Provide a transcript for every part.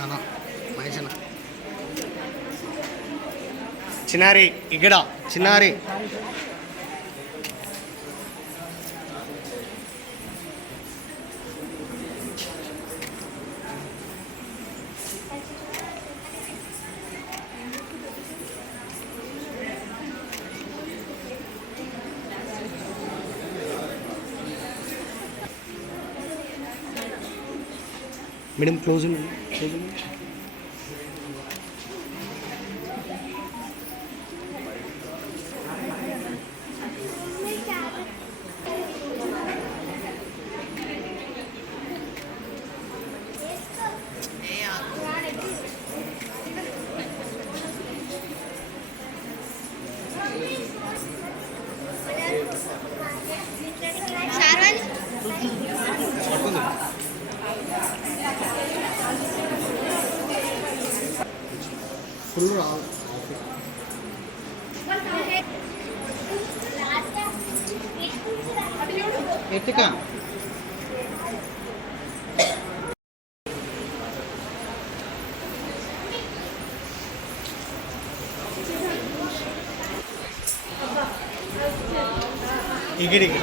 నాన్న మనిషిన చిన్నారి ఇక్కడ చిన్నారి. మేడం క్లోజ్ ఉంది క్లోజ్ ఫుల్ రావాలి ఎత్తుక ఇగిడికి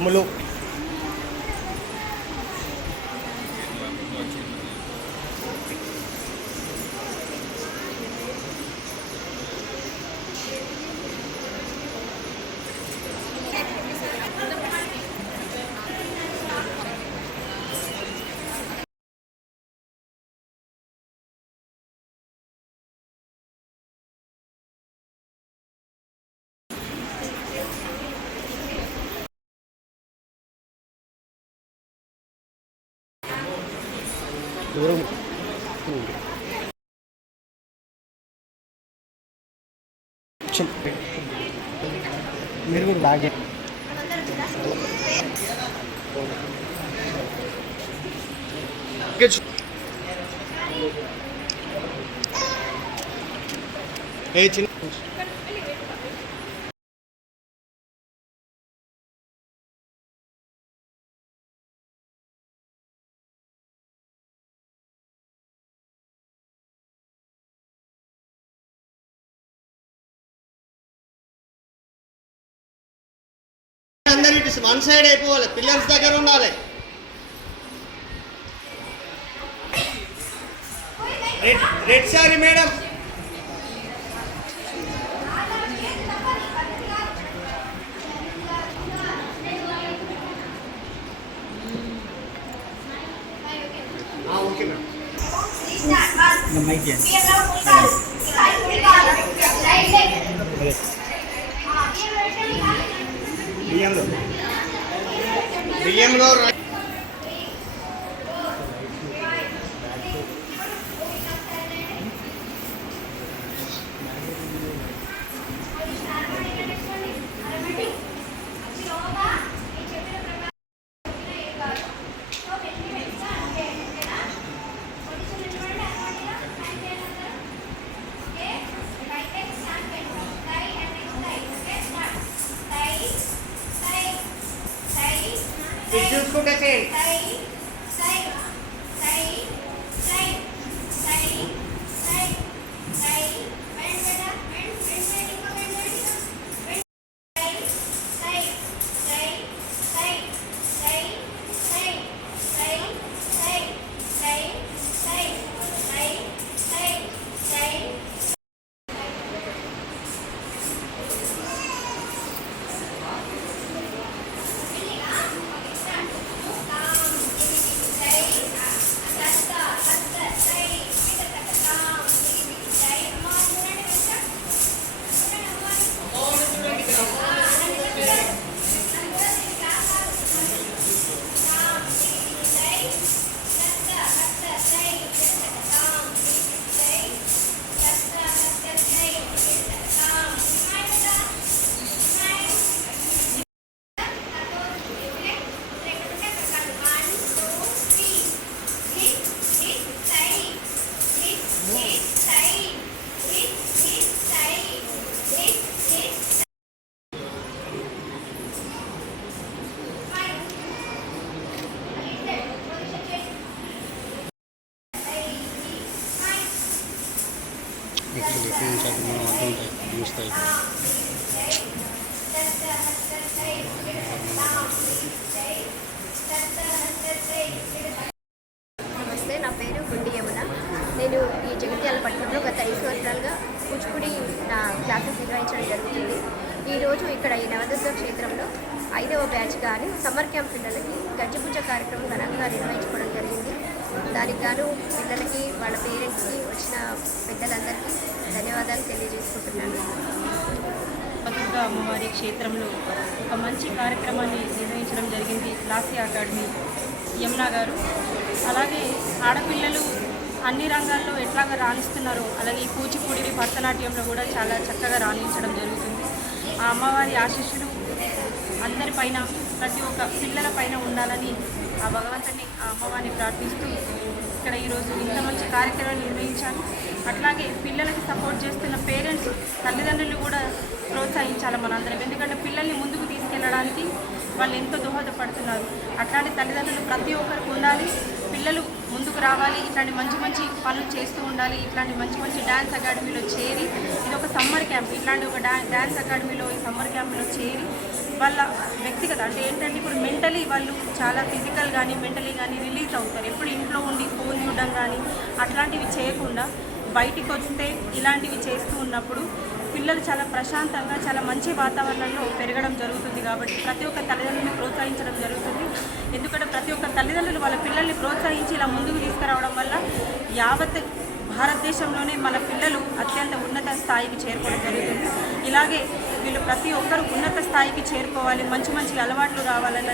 meluk 이런 이런 거 나게 이게 에이 진 ఇటు వన్ సైడ్ అయిపోవాలి. పిల్లర్స్ దగ్గర ఉండాలి. Red red sorry madam. Okay madam. బియ్యంలో బియ్యంలో చూసుకుంటే చేయండి నుంచి అటు మనం అడ్డు ఉంటాయి చూస్తాయి నమస్తే నా పేరు గుండి యమున. నేను ఈ జగిత్యాల పట్టణంలో గత ఐదు సంవత్సరాలుగా కూచిపూడి నా క్లాసెస్ నిర్వహించడం జరుగుతుంది. ఈరోజు ఇక్కడ ఈ నవదుర్గ క్షేత్రంలో ఐదవ బ్యాచ్ కానీ సమ్మర్ క్యాంప్ పిల్లలకి గజ్జపూజ కార్యక్రమం ఘనంగా నిర్వహించుకోవడం జరిగింది. దానికి గాను పిల్లలకి వాళ్ళ పేరెంట్స్కి వచ్చిన పెద్దలందరికీ ధన్యవాదాలు తెలియజేసుకుంటున్నాను. దుర్గా అమ్మవారి క్షేత్రంలో ఒక మంచి కార్యక్రమాన్ని నిర్వహించడం జరిగింది లాస్య అకాడమీ యమునా గారు. అలాగే ఆడపిల్లలు అన్ని రంగాల్లో ఎట్లాగా రాణిస్తున్నారో అలాగే ఈ కూచిపూడి భరతనాట్యంలో కూడా చాలా చక్కగా రాణించడం జరుగుతుంది. ఆ అమ్మవారి ఆశీస్సులు అందరిపైన ప్రతి ఒక్క పిల్లల పైన ఉండాలని ఆ భగవంతుని ఆ అమ్మవారిని ప్రార్థిస్తూ ఇక్కడ ఈరోజు ఇంత మంచి కార్యక్రమాన్ని నిర్వహించాను. అట్లాగే పిల్లలకి సపోర్ట్ చేస్తున్న పేరెంట్స్ తల్లిదండ్రులు కూడా ప్రోత్సహించాలి మనందరం. ఎందుకంటే పిల్లల్ని ముందుకు తీసుకెళ్ళడానికి వాళ్ళు ఎంతో దోహదపడుతున్నారు. అట్లాంటి తల్లిదండ్రులు ప్రతి ఒక్కరికి ఉండాలి. పిల్లలు ముందుకు రావాలి. ఇట్లాంటి మంచి మంచి పనులు చేస్తూ ఉండాలి. ఇట్లాంటి మంచి మంచి డ్యాన్స్ అకాడమీలో చేరి ఇది ఒక సమ్మర్ క్యాంప్ ఇట్లాంటి ఒక డ్యాన్స్ అకాడమీలో ఈ సమ్మర్ క్యాంప్లో చేరి వాళ్ళ వ్యక్తిగత అంటే ఏంటంటే ఇప్పుడు మెంటలీ వాళ్ళు చాలా ఫిజికల్ కానీ మెంటలీ కానీ రిలీజ్ అవుతారు. ఎప్పుడు ఇంట్లో ఉండి ఫోన్ చూడడం కానీ అట్లాంటివి చేయకుండా బయటికి వస్తే ఇలాంటివి చేస్తూ ఉన్నప్పుడు పిల్లలు చాలా ప్రశాంతంగా చాలా మంచి వాతావరణంలో పెరగడం జరుగుతుంది కాబట్టి ప్రతి ఒక్క తల్లిదండ్రులను ప్రోత్సహించడం జరుగుతుంది. ఎందుకంటే ప్రతి ఒక్క తల్లిదండ్రులు వాళ్ళ పిల్లల్ని ప్రోత్సహించి ఇలా ముందుకు తీసుకురావడం వల్ల యావత్ భారతదేశంలోనే మన పిల్లలు అత్యంత ఉన్నత స్థాయికి చేరుకోవడం జరుగుతుంది. ఇలాగే వీళ్ళు ప్రతి ఒక్కరు ఉన్నత స్థాయికి చేరుకోవాలి మంచి మంచి అలవాట్లు రావాలని